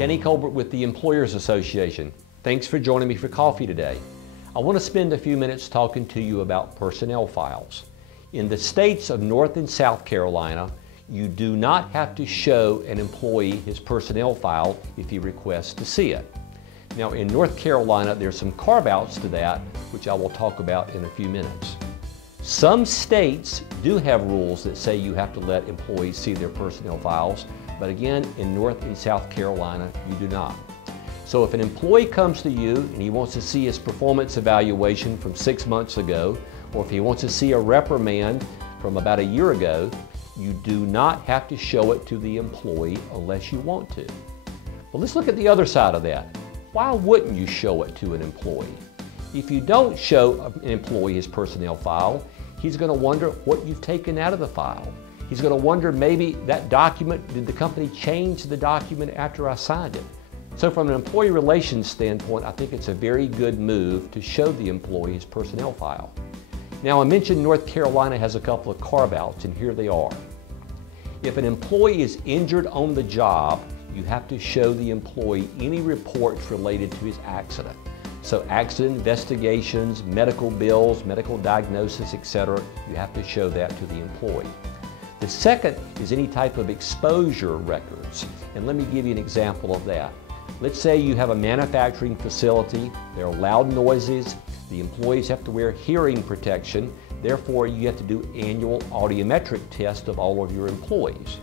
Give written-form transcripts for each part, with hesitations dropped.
Kenny Colbert with the Employers Association. Thanks for joining me for coffee today. I want to spend a few minutes talking to you about personnel files. In the states of North and South Carolina, you do not have to show an employee his personnel file if he requests to see it. Now in North Carolina, there's some carve-outs to that, which I will talk about in a few minutes. Some states do have rules that say you have to let employees see their personnel files, but again, in North and South Carolina, you do not. So if an employee comes to you and he wants to see his performance evaluation from 6 months ago, or if he wants to see a reprimand from about a year ago, you do not have to show it to the employee unless you want to. But let's look at the other side of that. Why wouldn't you show it to an employee? If you don't show an employee his personnel file, he's going to wonder what you've taken out of the file. He's going to wonder, maybe that document, did the company change the document after I signed it? So from an employee relations standpoint, I think it's a very good move to show the employee his personnel file. Now I mentioned North Carolina has a couple of carve-outs, and here they are. If an employee is injured on the job, you have to show the employee any reports related to his accident. So accident investigations, medical bills, medical diagnosis, etc., you have to show that to the employee. The second is any type of exposure records, and let me give you an example of that. Let's say you have a manufacturing facility, there are loud noises, the employees have to wear hearing protection, therefore you have to do annual audiometric tests of all of your employees.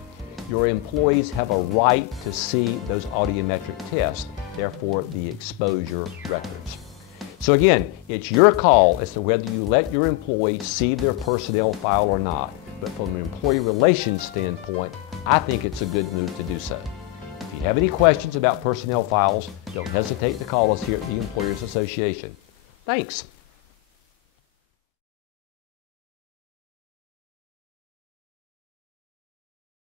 Your employees have a right to see those audiometric tests, therefore the exposure records. So again, it's your call as to whether you let your employees see their personnel file or not. But from an employee relations standpoint, I think it's a good move to do so. If you have any questions about personnel files, don't hesitate to call us here at the Employers Association. Thanks.